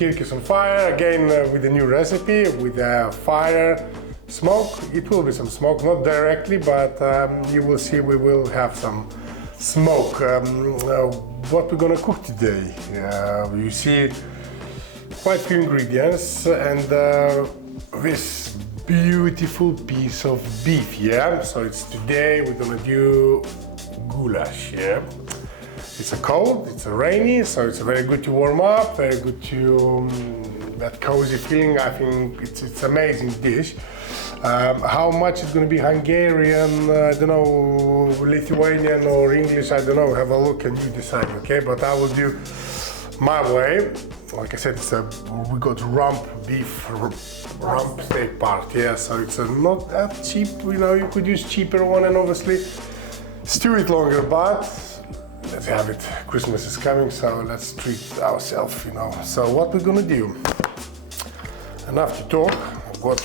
skirkis on fire, again with a new recipe, with fire, smoke. It will be some smoke, not directly, but you will see we will have some smoke. What we're gonna cook today? You see quite few ingredients and this beautiful piece of beef, yeah? So today we're gonna do goulash, yeah? It's a cold, it's a rainy, so it's very good to warm up, very good to that cozy feeling. I think it's amazing dish. How much it's going to be Hungarian, I don't know, Lithuanian or English, I don't know, have a look and you decide, okay? But I will do my way. Like I said, we got rump beef, rump steak part, yeah, so it's not that cheap, you know, you could use cheaper one and obviously stew it longer, but let's have it. Christmas is coming, so let's treat ourselves, you know. So what we're gonna do, enough to talk, I've got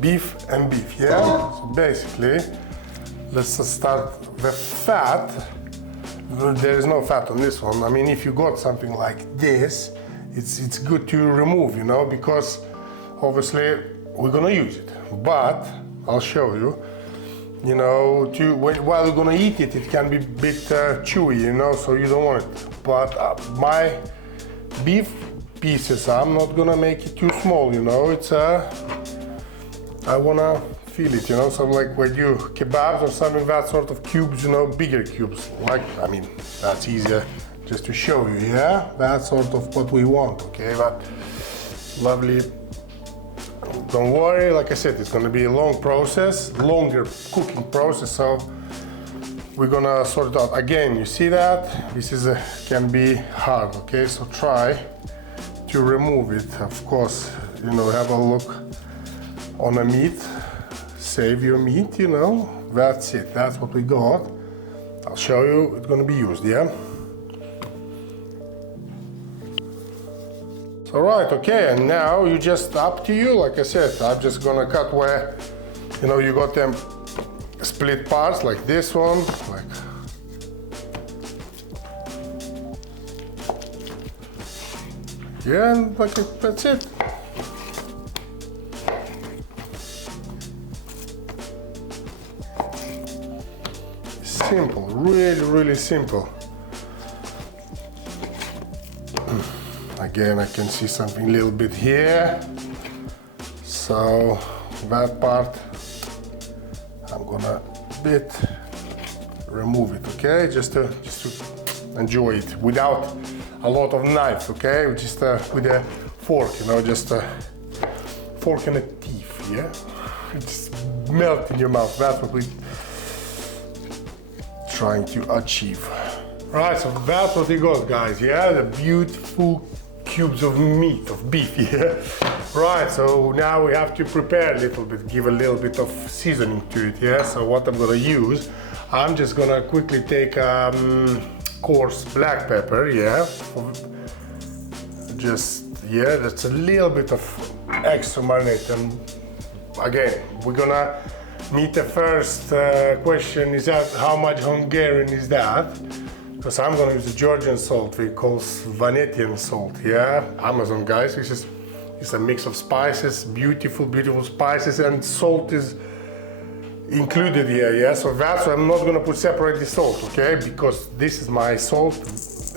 beef and beef, yeah? So basically, let's just start the fat. There is no fat on this one. I mean, if you got something like this, it's good to remove, you know, because obviously we're gonna use it. But I'll show you, you know, while you're gonna eat it, it can be a bit chewy, you know, so you don't want it. But my beef pieces, I'm not gonna make it too small, you know, I wanna feel it, you know, so like when you kebabs or something, that sort of cubes, you know, bigger cubes, like, I mean, that's easier just to show you, yeah? That's sort of what we want, okay, but lovely. Don't worry, like I said, it's gonna be a long process, longer cooking process, so we're gonna sort it out. Again, you see that? This can be hard, okay? So try to remove it. Of course, you know, have a look on the meat, save your meat, you know? That's it, that's what we got. I'll show you, it's gonna be used, yeah? All right, okay, and now you just up to you. Like I said, I'm just gonna cut where, you know, you got them split parts like this one, like. Yeah, and like that's it. Simple, really, really simple. Again, I can see something a little bit here. So that part, I'm gonna remove it, okay? Just to enjoy it without a lot of knives, okay? Just with a fork, you know, just a fork and a teeth, yeah? It just melt in your mouth. That's what we're trying to achieve. Right, so that's what we got, guys, yeah? The beautiful cubes of meat, of beef, yeah? Right, so now we have to prepare a little bit, give a little bit of seasoning to it, yeah? So what I'm gonna use, I'm just gonna quickly take coarse black pepper, yeah? Just, yeah, that's a little bit of extra marinade. And again, we're gonna meet the first question, is that how much Hungarian is that? Because I'm gonna use the Georgian salt, we call Venetian salt, yeah? Amazon, guys, it's a mix of spices, beautiful, beautiful spices, and salt is included here, yeah? So that's why I'm not gonna put separately salt, okay? Because this is my salt,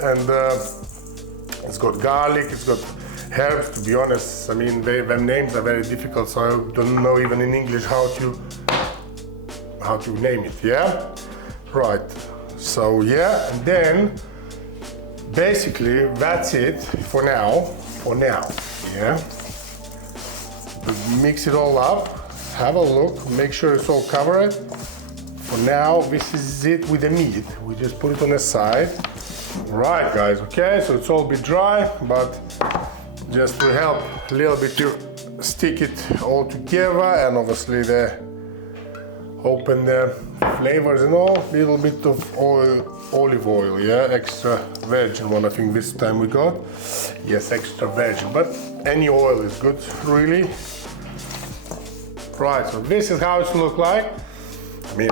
and it's got garlic, it's got herbs, to be honest. I mean, their names are very difficult, so I don't know even in English how to name it, yeah? Right. So yeah, and then basically that's it for now, yeah. But mix it all up, have a look, make sure it's all covered. For now, this is it with the meat. We just put it on the side. Right, guys, okay, so it's all a bit dry, but just to help a little bit to stick it all together, and obviously open the flavors and all, little bit of olive oil, yeah, extra virgin one, I think this time we got. Yes, extra virgin, but any oil is good, really. Right, so this is how it look like. I mean,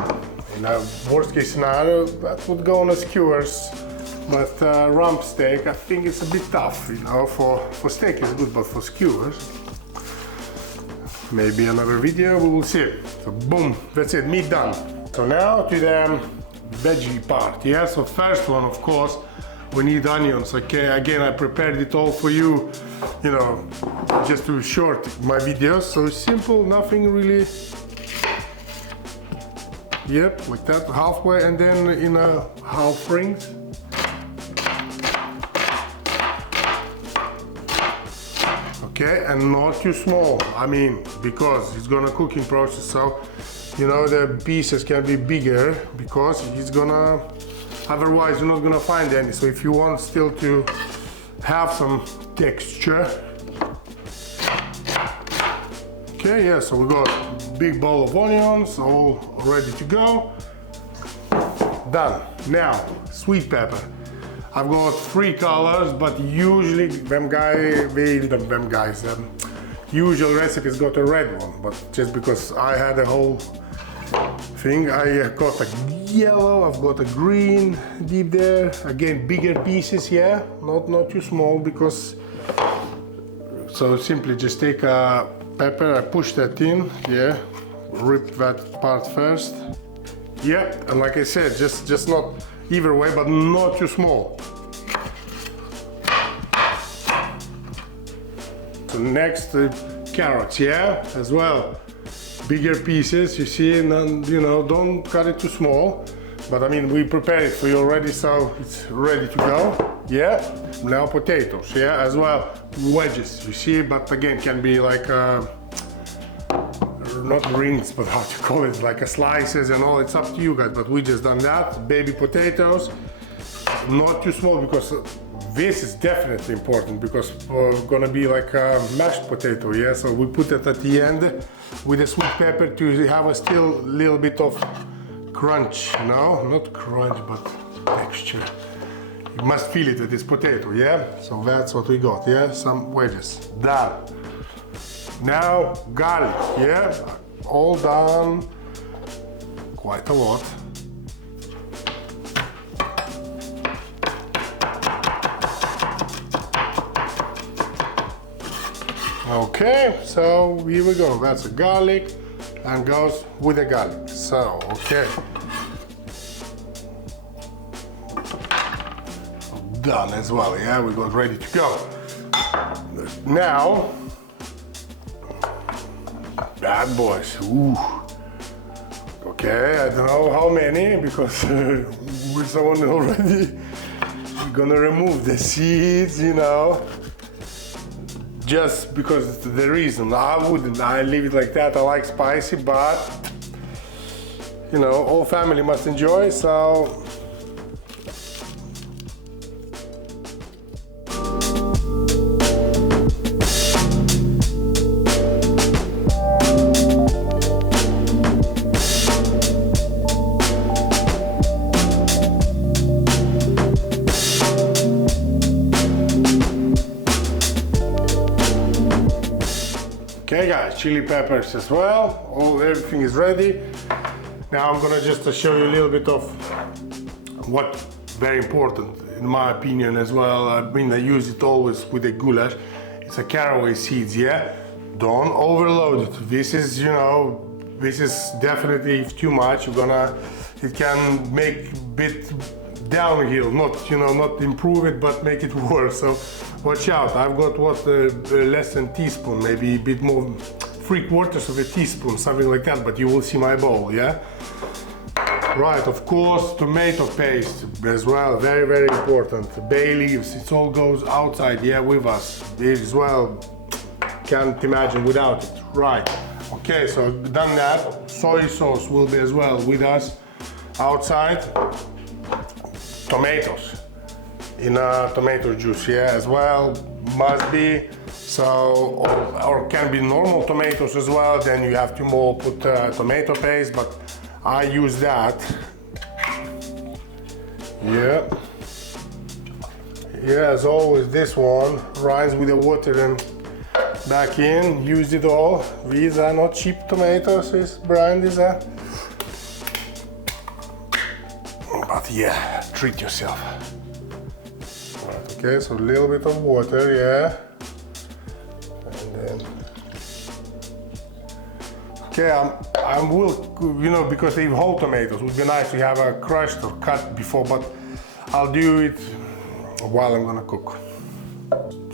in a worst case scenario, that would go on the skewers. But rump steak, I think it's a bit tough, you know. For steak it's good, but for skewers, maybe another video, we will see. So boom, that's it, meat done. So now to the veggie part, yeah? So first one, of course, we need onions. Okay, again, I prepared it all for you, you know, just to short my videos. So simple, nothing really. Yep, like that, halfway, and then in a half rings. Okay, and not too small. I mean, because it's gonna cook in process, so you know the pieces can be bigger because it's gonna. Otherwise, you're not gonna find any. So if you want still to have some texture. Okay, yeah. So we got a big bowl of onions, all ready to go. Done. Now, sweet pepper. I've got 3 colors, but usually usual recipes got a red one, but just because I had a whole thing, I got a yellow, I've got a green deep there. Again, bigger pieces, yeah, not too small, because so simply just take a pepper, I push that in, yeah, rip that part first. Yeah, and like I said, just not either way, but not too small. So next, carrots, yeah, as well. Bigger pieces, you see, and you know, don't cut it too small. But I mean, we prepared it for you already, so it's ready to go. Yeah. Now potatoes, yeah, as well. Wedges, you see, but again, can be like not rings, but how to call it, like a slices and all. It's up to you guys, but we just done that. Baby potatoes, not too small, because this is definitely important, because gonna be like a mashed potato, yeah. So we put it at the end with the sweet pepper to have a still little bit of crunch, no, not crunch, but texture. You must feel it with this potato, yeah. So that's what we got, yeah. Some wedges, done. Now garlic, yeah, all done, quite a lot. Okay, so here we go. That's a garlic and goes with the garlic. So, okay. Done as well, yeah, we got ready to go. Now, bad boys. Ooh. Okay, I don't know how many, because with someone already gonna remove the seeds, you know. Just because the reason, I leave it like that. I like spicy, but you know, all family must enjoy, so. Okay guys, chili peppers as well, everything is ready. Now I'm gonna just show you a little bit of what very important in my opinion as well. I mean, I use it always with the goulash. It's a caraway seeds, yeah? Don't overload it. This is, you know, this is definitely too much. It can make a bit downhill, not, you know, not improve it, but make it worse. So watch out. I've got what, less than teaspoon, maybe a bit more, 3/4 of a teaspoon, something like that, but you will see my bowl, yeah? Right, of course, tomato paste as well, very, very important. Bay leaves, it all goes outside, yeah, with us. This as well, can't imagine without it. Right, okay, so done that. Soy sauce will be as well with us outside. Tomatoes in a tomato juice, yeah, as well, must be. So, or can be normal tomatoes as well, then you have to more put tomato paste, but I use that. Yeah. Yeah, as always, this one rinse with the water and back in, use it all. These are not cheap tomatoes, this brand is a. But yeah, treat yourself. okay? So a little bit of water, yeah. And then, okay, I will, you know, because they have whole tomatoes, it would be nice to have a crushed or cut before, but I'll do it while I'm gonna cook.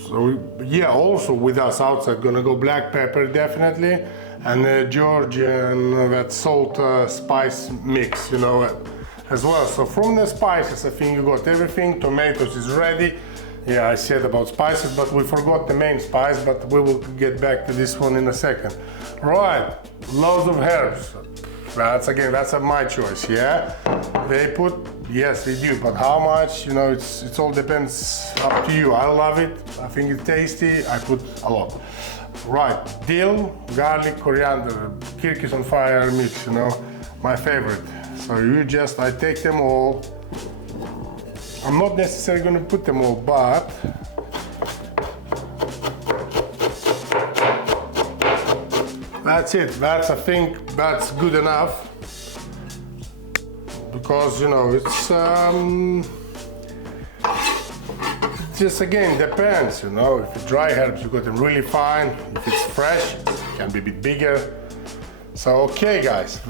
So yeah, also with us outside gonna go black pepper definitely, and Georgian that salt spice mix, you know, as well. So from the spices, I think you got everything. Tomatoes is ready. Yeah, I said about spices, but we forgot the main spice, but we will get back to this one in a second. Right, loads of herbs. That's my choice, yeah? They put, yes, they do, but how much, you know, it all depends, up to you. I love it, I think it's tasty, I put a lot. Right, dill, garlic, coriander, Kirkis on fire mix, you know, my favorite. So I take them all. I'm not necessarily gonna put them all, but that's it. I think that's good enough, because you know it's just again depends. You know, if it's dry herbs, you got them really fine. If it's fresh, it can be a bit bigger. So okay, guys,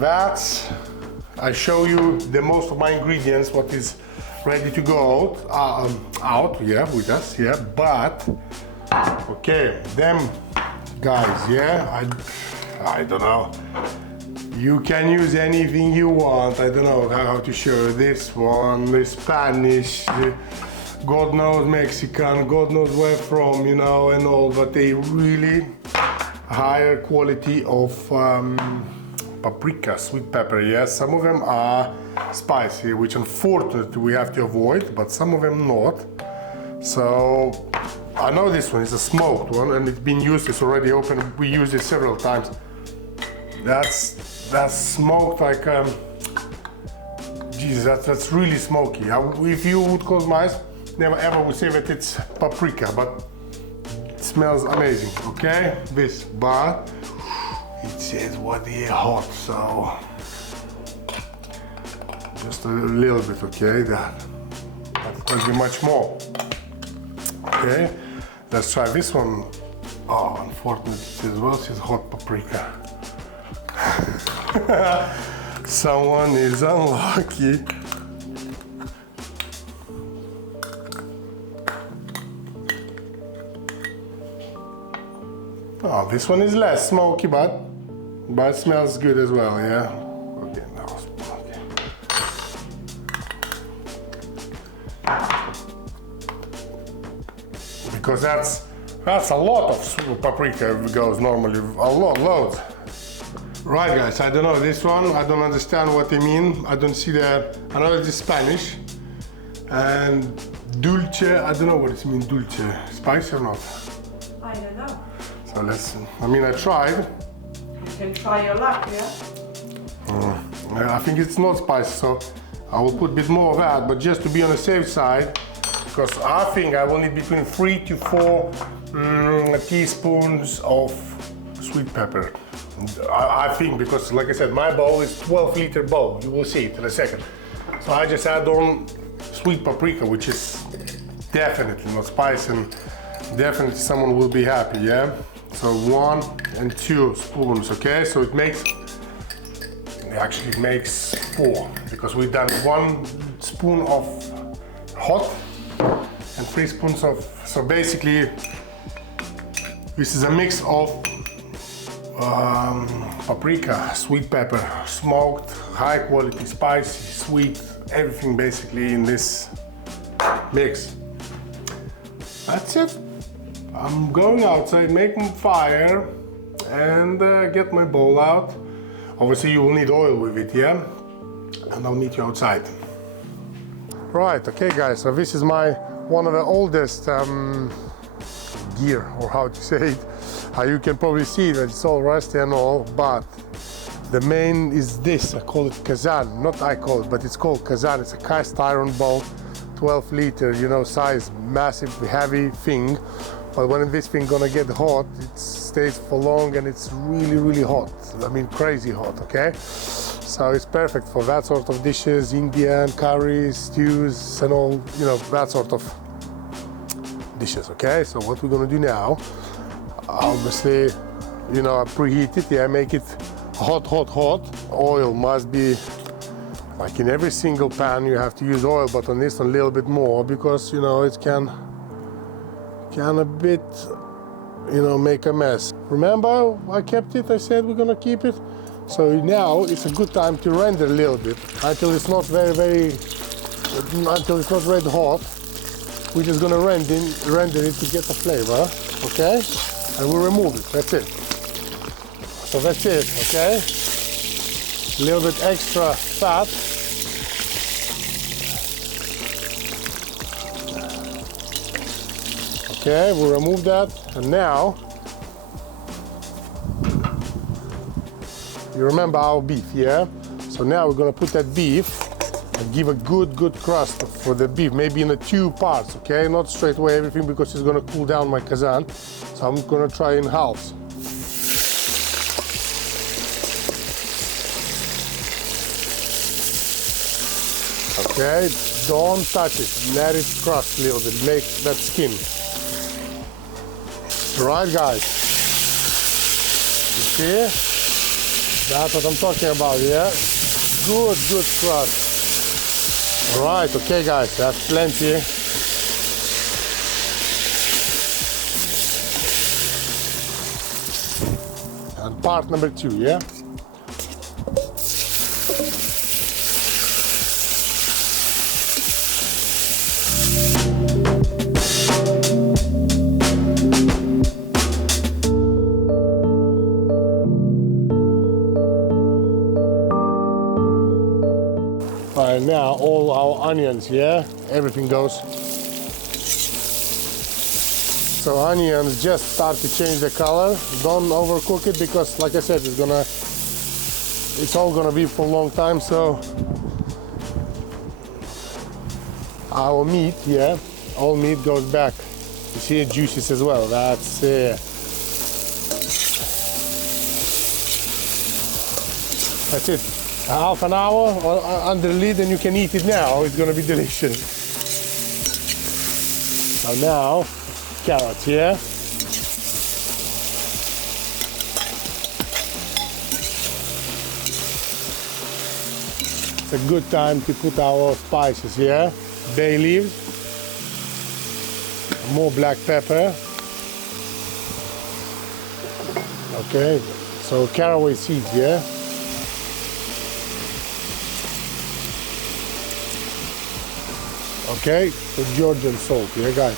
I show you the most of my ingredients. What is ready to go out, yeah, with us, yeah. But okay, them guys, yeah. I don't know. You can use anything you want. I don't know how to show this one, the Spanish, God knows Mexican, God knows where from, you know, and all, but they really higher quality of paprika, sweet pepper, yes. Some of them are spicy, which unfortunately we have to avoid, but some of them not. So I know this one is a smoked one, and it's been used, it's already open, we used it several times. That's smoked like, Jesus, that's really smoky. If you would close my eyes, never ever would say that it's paprika, but it smells amazing, okay? But it says what is hot, so just a little bit, okay? That could be much more. Okay, let's try this one. Oh, unfortunately, it says hot paprika. Someone is unlucky. Oh, this one is less smoky, but it smells good as well, yeah? Okay, now okay. Because that's a lot of paprika goes normally, loads. Right, guys, I don't know this one, I don't understand what they mean. I don't see I know it is Spanish. And dulce, I don't know what it means, dulce. Spicy or not? I don't know. So I tried. You can try your luck, yeah? I think it's not spicy, so I will put a bit more of that, but just to be on the safe side, because I think I will need between 3 to 4 teaspoons of sweet pepper. I think, because like I said, my bowl is 12-liter bowl. You will see it in a second. So I just add on sweet paprika, which is definitely not spicy, and definitely someone will be happy, yeah? So 1 and 2 spoons, okay? So it makes 4, because we've done 1 spoon of hot and 3 spoons of, so basically this is a mix of paprika, sweet pepper, smoked, high quality, spicy, sweet, everything basically in this mix. That's it. I'm going outside, making fire, and get my bowl out. Obviously you will need oil with it, yeah? And I'll meet you outside. Right, okay guys, so this is one of the oldest gear, or how to say it. You can probably see that it's all rusty and all, but the main is this. I call it Kazan. Not I call it, but it's called Kazan. It's a cast iron bowl, 12-liter, you know, size, massive, heavy thing. But when this thing gonna get hot, it stays for long, and it's really, really hot. I mean, crazy hot, okay? So it's perfect for that sort of dishes, Indian curries, stews, and all, you know, that sort of dishes, okay? So what we're gonna do now, obviously, you know, I preheat it, yeah, make it hot, hot, hot. Oil must be, like in every single pan you have to use oil, but on this one a little bit more because, you know, it can a bit, you know, make a mess. Remember, I kept it, I said we're gonna keep it. So now it's a good time to render a little bit until it's not until it's not red hot. We're just gonna render it to get the flavor, okay? And we'll remove it, that's it. So that's it, okay? A little bit extra fat. Okay, we'll remove that, and now, you remember our beef, yeah? So now we're gonna put that beef and give a good crust for the beef, maybe in the 2 parts, okay? Not straight away everything because it's gonna cool down my Kazan. So I'm gonna try in halves. Okay, don't touch it, let it crust a little bit, make that skin. Right, guys? You see? That's what I'm talking about, yeah? Good crust. All right, okay, guys, that's plenty. And part number 2, yeah? And now all our onions, yeah, everything goes. So onions just start to change the color. Don't overcook it because, like I said, it's all gonna be for a long time. So our meat, yeah, all meat goes back. You see it juices as well. That's it. That's it. Half an hour under the lid and you can eat it now. It's gonna be delicious. So now, carrots, yeah? It's a good time to put our spices, yeah? Bay leaves, more black pepper. Okay, so caraway seeds, yeah? Okay, so Georgian salt, yeah, guys.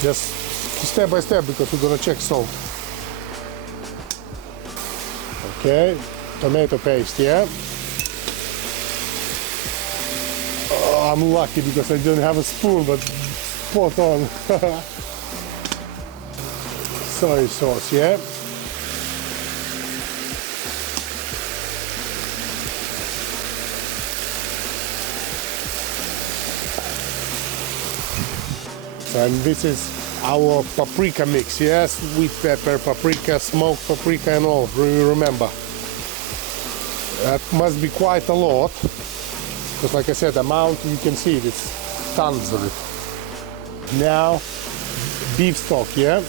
Just step by step because we're gonna check salt. Okay, tomato paste, yeah. Oh, I'm lucky because I don't have a spoon, but spot on. Soy sauce, yeah. And this is our paprika mix, yes? Sweet pepper, paprika, smoked paprika and all, remember. That must be quite a lot, because like I said, the amount, you can see it, it's tons of it. Now, beef stock, yeah?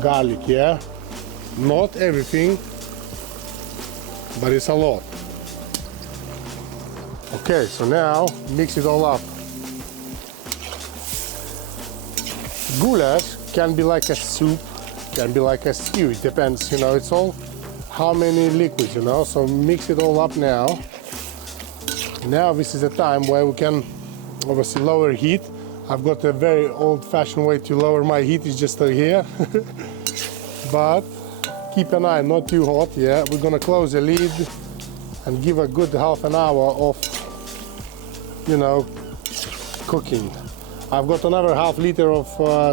Garlic, yeah? Not everything, but it's a lot. Okay, so now mix it all up. Goulash can be like a soup, can be like a stew, it depends, you know, it's all how many liquids, you know, so mix it all up now. Now this is the time where we can obviously lower heat. I've got a very old-fashioned way to lower my heat, it's just here. But keep an eye, not too hot, yeah. We're gonna close the lid and give a good half an hour of, you know, cooking. I've got another half liter of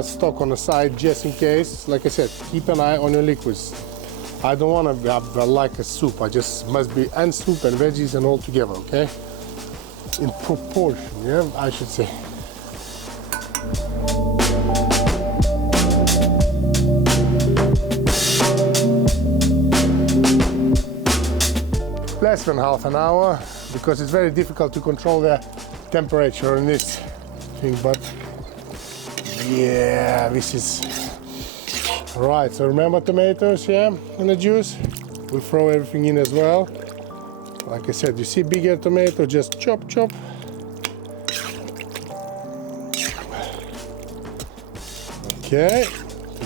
stock on the side just in case. Like I said, keep an eye on your liquids. I don't want to have like a soup. I just must be and soup and veggies and all together, okay? In proportion, yeah, I should say. less than half an hour because it's very difficult to control the temperature in this thing, but yeah, this is right. So remember tomatoes, yeah, and the juice. We throw everything in as well. Like I said, you see bigger tomato, just chop, chop. Okay,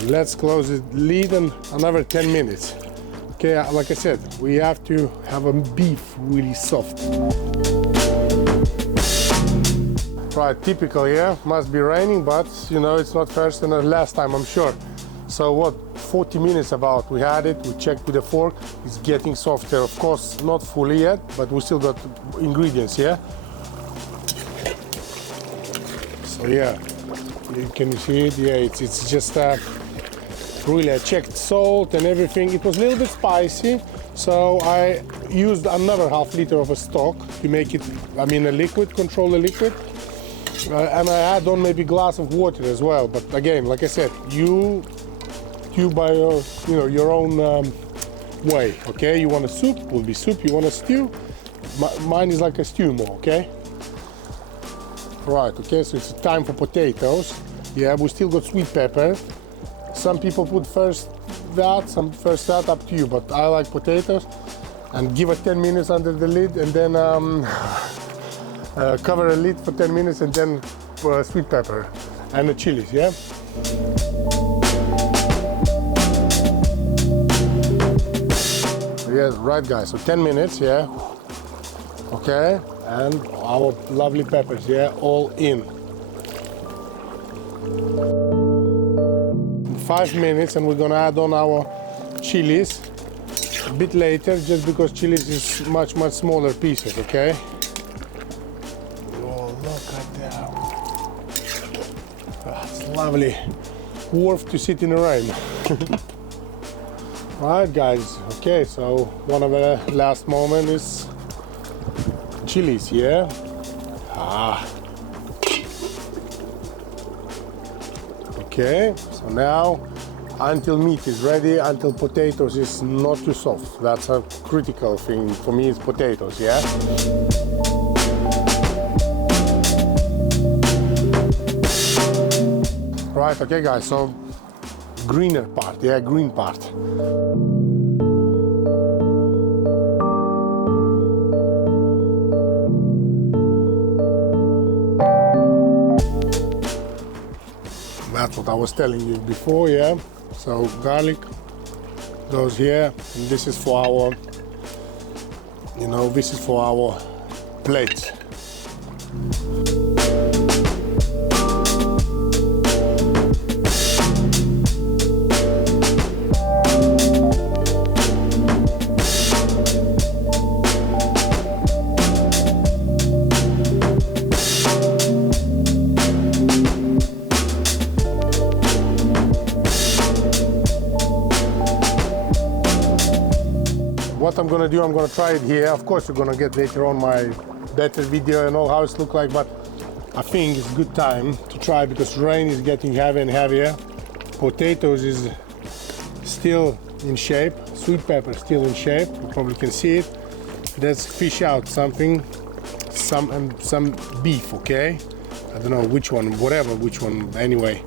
let's close the lid and another 10 minutes. Okay, like I said, we have to have a beef really soft. Right, typical, yeah, must be raining, but you know, it's not first and the last time, I'm sure. So what, 40 minutes about we had it, we checked with the fork, it's getting softer. Of course, not fully yet, but we still got ingredients, yeah? So yeah, can you see it? Yeah, it's just really, I checked salt and everything. It was a little bit spicy, so I used another half liter of a stock to make it, I mean, a liquid, control the liquid. And I add on maybe a glass of water as well. But again, like I said, you by your, you know, your own way. Okay, you want a soup, will be soup. You want a stew, mine is like a stew more. Okay. Right. Okay. So it's time for potatoes. Yeah, we still got sweet pepper. Some people put first that, some first that, up to you. But I like potatoes, and give it 10 minutes under the lid, and then cover a lid for 10 minutes, and then sweet pepper and the chilies. Yeah. Yes, right, guys. So 10 minutes. Yeah. Okay, and our lovely peppers. Yeah, all in. 5 minutes, and we're gonna add on our chilies a bit later, just because chilies is much smaller pieces. Okay. Oh, look at that! That's lovely. Worth to sit in the rain. Right, guys. Okay, so one of the last moment is chilies. Yeah. Okay, so now until meat is ready, until potatoes is not too soft. That's a critical thing for me, is potatoes, yeah? Right, okay guys, so greener part, yeah, green part. That's what I was telling you before, yeah? So garlic goes here, and this is for our, you know, this is for our plate. What I'm gonna do, I'm gonna try it here. Of course, you're gonna get later on my better video and all how it looks like, but I think it's a good time to try because rain is getting heavier and heavier. Potatoes is still in shape. Sweet pepper still in shape. You probably can see it. Let's fish out something, some beef, okay? I don't know which one, whatever, which one, anyway.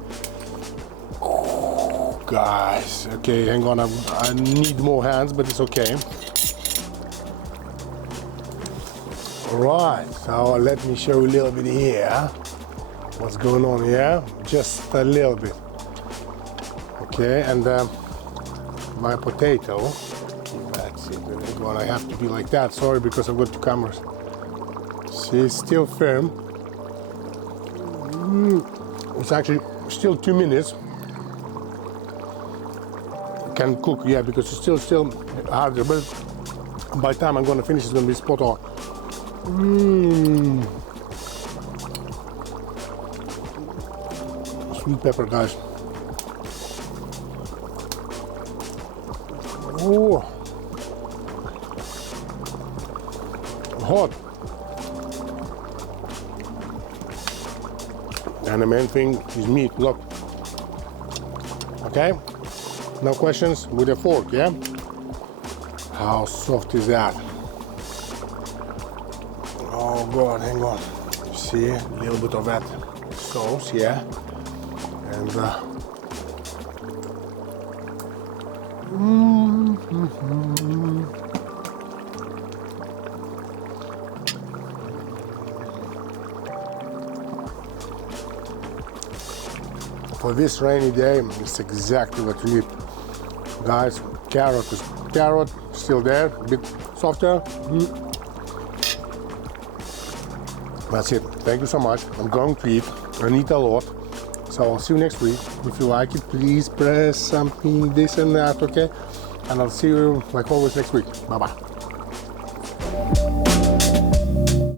Oh, guys, okay, hang on, I need more hands, but it's okay. Right, so let me show you a little bit here what's going on here, just a little bit. Okay, and my potato, that's it, it's gonna have to be like that. Sorry, because I've got two cameras. See, it's still firm. It's actually still 2 minutes. Can cook, yeah, because it's still harder, but by the time I'm gonna finish, it's gonna be spot on. Sweet pepper, guys. Oh, hot. And the main thing is meat. Look. Okay. No questions with a fork, yeah? How soft is that? Oh God, hang on. See, a little bit of that sauce, yeah. And for this rainy day, it's exactly what you need. Guys, carrot still there, a bit softer. That's it. Thank you so much. I'm going to eat and eat a lot. So I'll see you next week. If you like it, please press something, this and that, okay? And I'll see you like always next week. Bye-bye.